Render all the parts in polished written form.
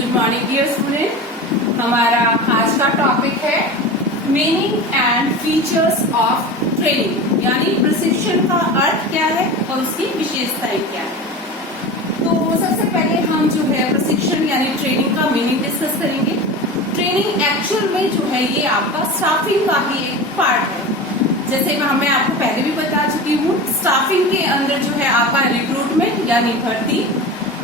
Good morning dear student. हमारा आज का टॉपिक है meaning and features of training, यानी प्रशिक्षण का अर्थ क्या है और उसकी विशेषताएं क्या है। तो सबसे पहले हम जो है प्रशिक्षण यानी ट्रेनिंग का मीनिंग डिस्कस करेंगे। ट्रेनिंग एक्चुअल में जो है ये आपका स्टाफिंग का ही एक पार्ट है। जैसे मैं आपको पहले भी बता चुकी हूँ, स्टाफिंग के अंदर जो है आपका रिक्रूटमेंट यानी भर्ती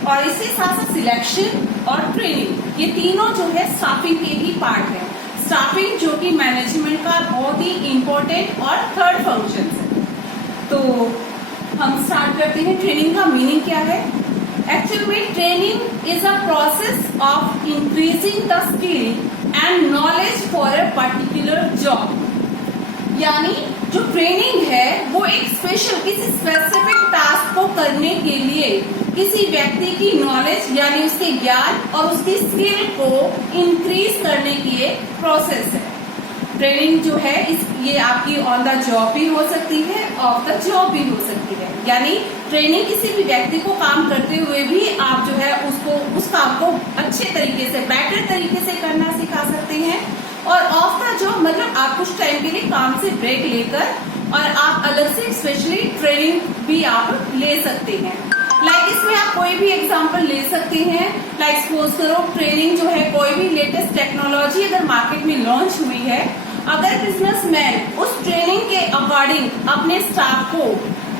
और इसके साथ साथ सिलेक्शन और ट्रेनिंग, ये तीनों जो है स्टाफिंग के ही पार्ट है। स्टाफिंग जो कि मैनेजमेंट का बहुत ही इम्पोर्टेंट और थर्ड फंक्शन है। तो हम स्टार्ट करते हैं। ट्रेनिंग का मीनिंग क्या है? एक्चुअल में training is a process of increasing the skill and knowledge for a particular job. यानी जो ट्रेनिंग है वो एक स्पेशल किसी स्पेसिफिक टास्क को करने के लिए किसी व्यक्ति की नॉलेज यानी उसके ज्ञान और उसकी स्किल को इंक्रीज करने की एक प्रोसेस है। ट्रेनिंग जो है ये आपकी ऑन द जॉब भी हो सकती है, ऑफ द जॉब भी हो सकती है। यानी ट्रेनिंग किसी भी व्यक्ति को काम करते हुए भी आप जो है उसको उस काम को अच्छे तरीके से, बेटर तरीके से करना सिखा सकते हैं। और ऑफ द जॉब मतलब आप कुछ टाइम के लिए काम से ब्रेक लेकर और आप अलग से स्पेशली ट्रेनिंग भी आप ले सकते हैं। इसमें आप कोई भी एग्जांपल ले सकते हैं। सपोज करो ट्रेनिंग जो है कोई भी लेटेस्ट टेक्नोलॉजी अगर मार्केट में लॉन्च हुई है, अगर बिजनेसमैन उस ट्रेनिंग के अकॉर्डिंग अपने स्टाफ को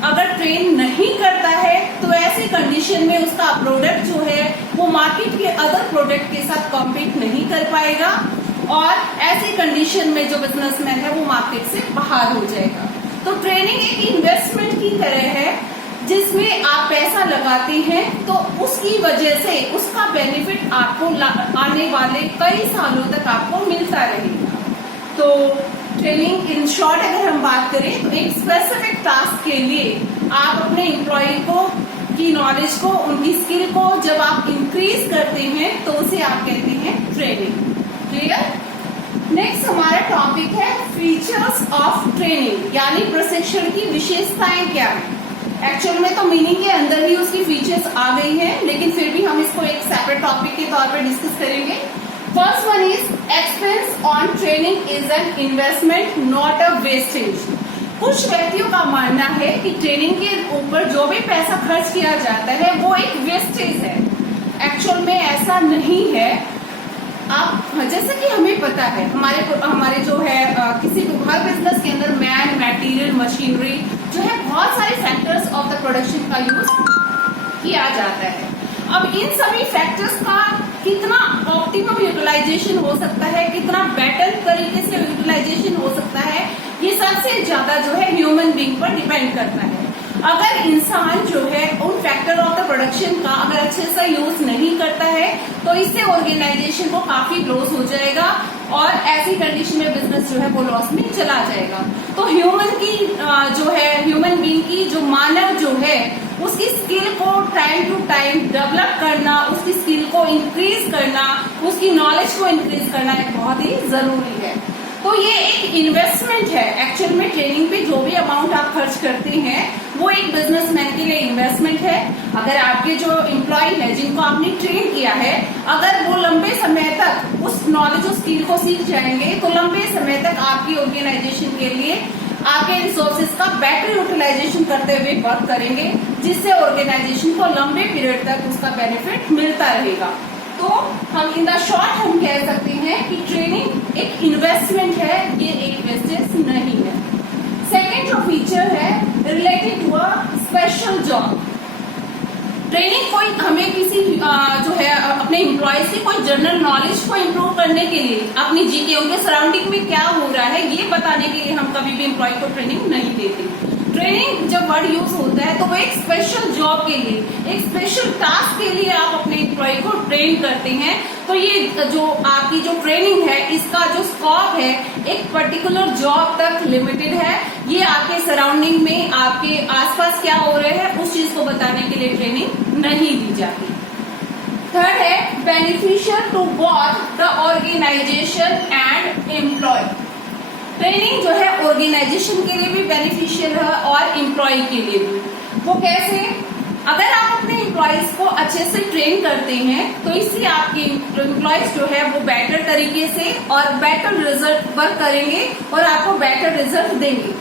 अगर ट्रेन नहीं करता है तो ऐसी कंडीशन में उसका प्रोडक्ट जो है वो मार्केट के अदर प्रोडक्ट के साथ कॉम्पीट नहीं कर पाएगा और ऐसी कंडीशन में जो बिजनेसमैन है वो मार्केट से बाहर हो जाएगा। तो ट्रेनिंग एक इन्वेस्टमेंट की तरह है जिसमें आप पैसा लगाते हैं तो उसकी वजह से उसका बेनिफिट आपको आने वाले कई सालों तक आपको मिलता रहेगा। तो ट्रेनिंग इन शॉर्ट अगर हम बात करें तो एक स्पेसिफिक टास्क के लिए आप अपने एम्प्लॉय को की नॉलेज को, उनकी स्किल को जब आप इंक्रीज करते हैं तो उसे आप कहते हैं ट्रेनिंग। क्लियर? नेक्स्ट हमारा टॉपिक है फीचर्स ऑफ ट्रेनिंग, यानी प्रशिक्षण की विशेषताएं क्या है। एक्चुअल में तो मीनिंग के अंदर ही उसकी फीचर्स आ गई हैं, लेकिन फिर भी हम इसको एक सेपरेट टॉपिक के तौर पर डिस्कस करेंगे। First one is expense on training is an investment not a wastage. कुछ व्यक्तियों का मानना है कि ट्रेनिंग के ऊपर जो भी पैसा खर्च किया जाता है वो एक वेस्टेज है। एक्चुअल में ऐसा नहीं है। आप जैसे कि हमें पता है हमारे जो है किसी हर बिजनेस के अंदर मैन, मटेरियल, मशीनरी जो है बहुत सारे फैक्टर्स ऑफ द प्रोडक्शन का यूज किया जाता है। अब इन सभी फैक्टर्स का कितना ऑप्टिमम यूटिलाइजेशन हो सकता है, कितना बेटर तरीके से यूटिलाइजेशन हो सकता है, ये सबसे ज्यादा जो है ह्यूमन बीइंग पर डिपेंड करता है। अगर इंसान जो है उन फैक्टर ऑफ द प्रोडक्शन का अगर अच्छे से यूज नहीं करता है तो इससे ऑर्गेनाइजेशन को काफी लॉस हो जाएगा और ऐसी कंडीशन में बिजनेस जो है वो लॉस में चला जाएगा। तो ह्यूमन बीइंग की जो मानव जो है उसकी स्किल को टाइम टू टाइम डेवलप करना, उसकी स्किल को इंक्रीज करना, उसकी नॉलेज को इंक्रीज करना एक बहुत ही जरूरी है। तो ये एक इन्वेस्टमेंट है। एक्चुअल में ट्रेनिंग पे जो भी अमाउंट आप खर्च करते हैं वो एक बिजनेसमैन के लिए इन्वेस्टमेंट है। अगर आपके जो एम्प्लॉय है जिनको आपने ट्रेन किया है, अगर वो लंबे समय तक उस नॉलेज और स्किल को सीख जाएंगे तो लंबे समय तक आपकी ऑर्गेनाइजेशन के लिए आपके रिसोर्सेज का बेटर यूटिलाइजेशन करते हुए वर्क करेंगे, जिससे ऑर्गेनाइजेशन को लंबे पीरियड तक उसका बेनिफिट मिलता रहेगा। तो हम इन द शॉर्ट हम कह सकते हैं कि ट्रेनिंग एक इन्वेस्टमेंट है, ये एक वेस्टेज नहीं है। सेकेंड जो फीचर है related to a special job. Training कोई हमें किसी जो है अपने एम्प्लॉयज की कोई जनरल नॉलेज को इम्प्रूव करने के लिए, अपनी जीके उनके सराउंडिंग में क्या हो रहा है ये बताने के लिए हम कभी भी एम्प्लॉय को ट्रेनिंग नहीं देते। ट्रेनिंग जब वर्ड यूज होता है तो वो एक स्पेशल जॉब के लिए, एक स्पेशल टास्क के लिए आप अपने एम्प्लॉय को ट्रेन करते हैं। तो ये जो आपकी जो ट्रेनिंग है इसका जो स्कोप है एक पर्टिकुलर जॉब तक लिमिटेड है। ये आपके सराउंडिंग में आपके आसपास क्या हो रहा है उस चीज को बताने के लिए ट्रेनिंग नहीं दी जाती। थर्ड है beneficial to both the organisation and employ. Training जो है ऑर्गेनाइजेशन के लिए भी बेनिफिशियल है और एम्प्लॉय के लिए भी। वो कैसे? अगर आप अपने एम्प्लॉयज को अच्छे से ट्रेन करते हैं तो इससे आपके एम्प्लॉयज जो है वो बेटर तरीके से और बेटर रिजल्ट वर्क करेंगे और आपको बेटर रिजल्ट देंगे,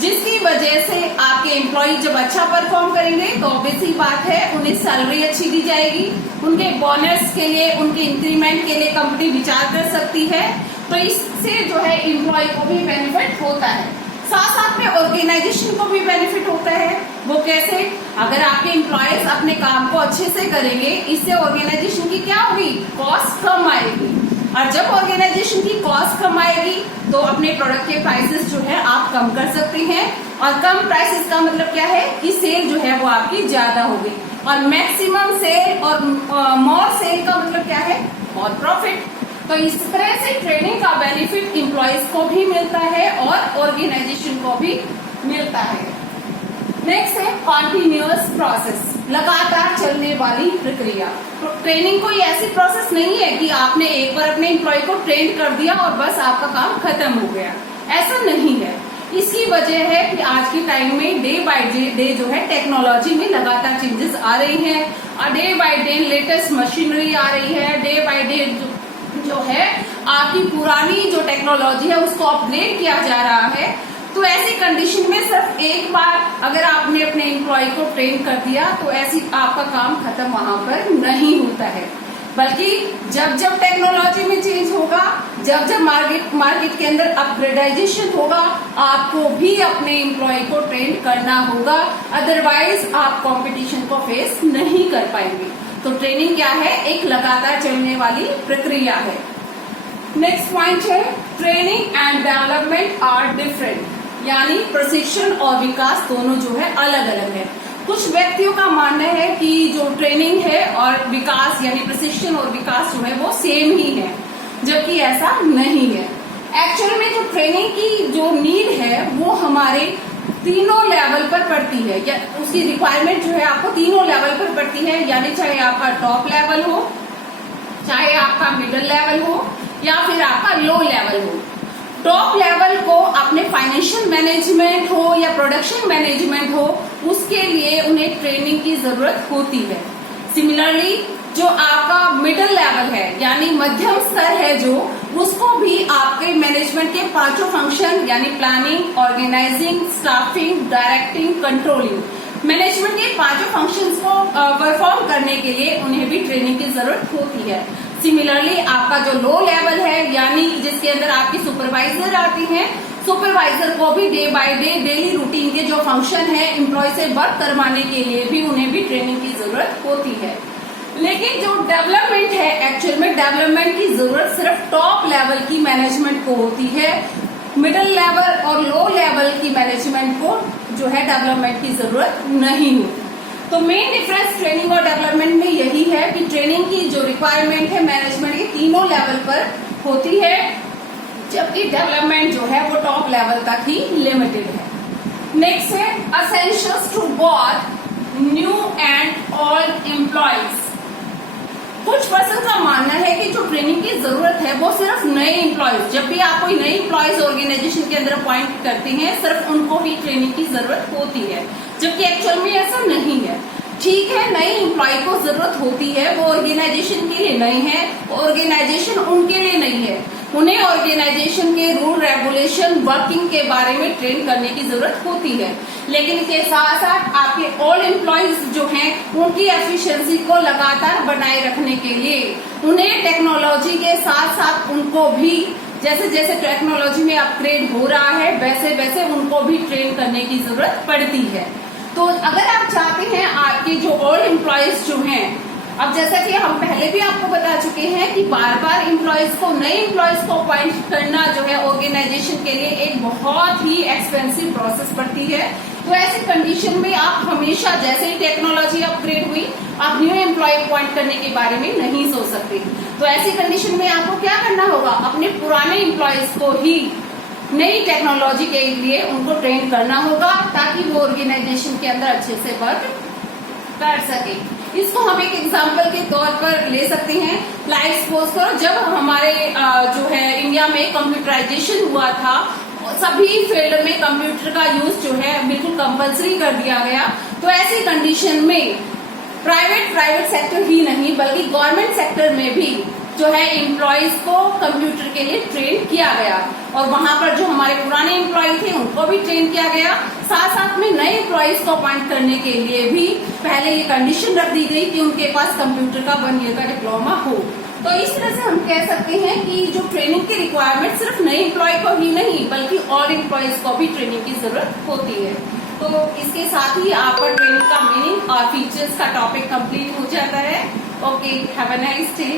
जिसकी वजह से आपके एम्प्लॉय जब अच्छा परफॉर्म करेंगे तो ऑब्वियस ही बात है उन्हें सैलरी अच्छी दी जाएगी, उनके बोनस के लिए, उनके इंक्रीमेंट के लिए कंपनी विचार कर सकती है। तो इससे जो है एम्प्लॉय को भी बेनिफिट होता है, साथ साथ में ऑर्गेनाइजेशन को भी बेनिफिट होता है। वो कैसे? अगर आपके एम्प्लॉयज अपने काम को अच्छे से करेंगे, इससे ऑर्गेनाइजेशन की क्या होगी? कॉस्ट कम आएगी, और जब ऑर्गेनाइजेशन की कॉस्ट कम आएगी तो अपने प्रोडक्ट के प्राइसेस जो है आप कम कर सकते हैं, और कम प्राइसेस का मतलब क्या है कि सेल जो है वो आपकी ज्यादा होगी, और मैक्सिमम सेल और मोर सेल का मतलब क्या है? और प्रॉफिट। तो इस तरह से ट्रेनिंग का बेनिफिट एम्प्लॉयज को भी मिलता है और ऑर्गेनाइजेशन को भी मिलता है। नेक्स्ट है कॉन्टिन्यूअस प्रोसेस, लगातार चलने वाली प्रक्रिया। तो ट्रेनिंग कोई ऐसी प्रोसेस नहीं है कि आपने एक बार अपने एम्प्लॉय को ट्रेन कर दिया और बस आपका काम खत्म हो गया, ऐसा नहीं है। इसकी वजह है कि आज के टाइम में डे बाय डे जो है टेक्नोलॉजी में लगातार चेंजेस आ रही हैं, और day by day latest machinery आ रही है, डे बाय डे जो है आपकी पुरानी जो टेक्नोलॉजी है उसको अपग्रेड किया जा रहा है। तो ऐसी कंडीशन में सिर्फ एक बार अगर आपने अपने एम्प्लॉय को ट्रेन कर दिया तो ऐसी आपका काम खत्म वहां पर नहीं होता है, बल्कि जब जब टेक्नोलॉजी में चेंज होगा, जब जब मार्केट के अंदर अपग्रेडाइजेशन होगा, आपको भी अपने एम्प्लॉय को ट्रेन करना होगा, अदरवाइज आप कंपटीशन को फेस नहीं कर पाएंगे। तो ट्रेनिंग क्या है? एक लगातार चलने वाली प्रक्रिया है। नेक्स्ट पॉइंट है training and development are different, यानी प्रशिक्षण और विकास दोनों जो है अलग अलग है। कुछ व्यक्तियों का मानना है कि जो ट्रेनिंग है और विकास यानी प्रशिक्षण और विकास जो है वो सेम ही है, जबकि ऐसा नहीं है। एक्चुअल में जो ट्रेनिंग की जो नीड है वो हमारे तीनों लेवल पर पड़ती है, या उसकी रिक्वायरमेंट जो है आपको तीनों लेवल पर पड़ती है, यानी चाहे आपका टॉप लेवल हो, चाहे आपका मिडिल लेवल हो, या फिर आपका लो लेवल हो। टॉप लेवल को अपने फाइनेंशियल मैनेजमेंट हो या प्रोडक्शन मैनेजमेंट हो, उसके लिए उन्हें ट्रेनिंग की जरूरत होती है। सिमिलरली जो आपका मिडिल लेवल है यानी मध्यम स्तर है जो, उसको भी आपके मैनेजमेंट के पांचों फंक्शन यानी planning, organising, staffing, directing, controlling, management के पांचों फंक्शंस को परफॉर्म करने के लिए उन्हें भी ट्रेनिंग की जरूरत होती है। सिमिलरली आपका जो लो लेवल है यानी जिसके अंदर आपकी सुपरवाइजर आती हैं, सुपरवाइजर को भी day by day daily routine के जो फंक्शन है एम्प्लॉय से वर्क करवाने के लिए भी उन्हें भी ट्रेनिंग की जरूरत होती है। लेकिन जो डेवलपमेंट है, एक्चुअल में डेवलपमेंट की जरूरत सिर्फ टॉप लेवल की मैनेजमेंट को होती है, मिडिल लेवल और लो लेवल की मैनेजमेंट को जो है डेवलपमेंट की जरूरत नहीं होती। तो मेन डिफरेंस ट्रेनिंग और डेवलपमेंट में यही है कि ट्रेनिंग की जो रिक्वायरमेंट है मैनेजमेंट के तीनों लेवल पर होती है, जबकि डेवलपमेंट जो है वो टॉप लेवल तक ही लिमिटेड है। नेक्स्ट है essentials to both new and old employees. कुछ पर्सन का मानना है कि जो ट्रेनिंग की जरूरत है वो सिर्फ नए एम्प्लॉयज, जब भी आप कोई नए एम्प्लॉयज ऑर्गेनाइजेशन के अंदर अपॉइंट करते हैं सिर्फ उनको ही ट्रेनिंग की जरूरत होती है, जबकि एक्चुअल में ऐसा नहीं है। ठीक है, नए एम्प्लॉय को जरूरत होती है, वो ऑर्गेनाइजेशन के लिए नए हैं, ऑर्गेनाइजेशन उनके लिए नहीं है, उन्हें ऑर्गेनाइजेशन के रूल रेगुलेशन वर्किंग के बारे में ट्रेन करने की जरूरत होती है। लेकिन इसके साथ साथ आपके ओल्ड एम्प्लॉयज जो हैं उनकी एफिशिएंसी को लगातार बनाए रखने के लिए उन्हें टेक्नोलॉजी के साथ साथ उनको भी जैसे जैसे टेक्नोलॉजी में अपग्रेड हो रहा है वैसे वैसे उनको भी ट्रेन करने की जरूरत पड़ती है। तो अगर आप चाहते हैं आपके जो ओल्ड एम्प्लॉयज जो हैं, अब जैसा कि हम पहले भी आपको बता चुके हैं कि बार बार एम्प्लॉयज को नए एम्प्लॉयज को अपॉइंट करना जो है ऑर्गेनाइजेशन के लिए एक बहुत ही एक्सपेंसिव प्रोसेस पड़ती है। तो ऐसी कंडीशन में आप हमेशा जैसे ही टेक्नोलॉजी अपग्रेड हुई आप न्यू एम्प्लॉय अपॉइंट करने के बारे में नहीं सोच सकते। तो ऐसी कंडीशन में आपको क्या करना होगा, अपने पुराने एम्प्लॉयज को ही नई टेक्नोलॉजी के लिए उनको ट्रेन करना होगा ताकि वो ऑर्गेनाइजेशन के अंदर अच्छे से वर्क कर सके। इसको हम एक एग्जाम्पल के तौर पर ले सकते हैं। लाइक सपोज करो जब हमारे जो है इंडिया में कंप्यूटराइजेशन हुआ था, सभी फील्ड में कंप्यूटर का यूज जो है बिल्कुल कंपलसरी कर दिया गया। तो ऐसी कंडीशन में प्राइवेट सेक्टर ही नहीं बल्कि गवर्नमेंट सेक्टर में भी जो है एम्प्लॉयज को कंप्यूटर के लिए ट्रेन किया गया, और वहां पर जो हमारे पुराने एम्प्लॉय थे उनको भी ट्रेन किया गया। साथ साथ में नए एम्प्लॉयज को अपॉइंट करने के लिए भी पहले ये कंडीशन रख दी गई कि उनके पास कंप्यूटर का 1 ईयर का डिप्लोमा हो। तो इस तरह से हम कह सकते हैं कि जो ट्रेनिंग की रिक्वायरमेंट सिर्फ नए एम्प्लॉय को ही नहीं बल्कि और एम्प्लॉयज को भी ट्रेनिंग की जरूरत होती है। तो इसके साथ ही आपका ट्रेनिंग का मीनिंग और फीचर्स का टॉपिक कंप्लीट हो जाता है। Okay, have a nice day.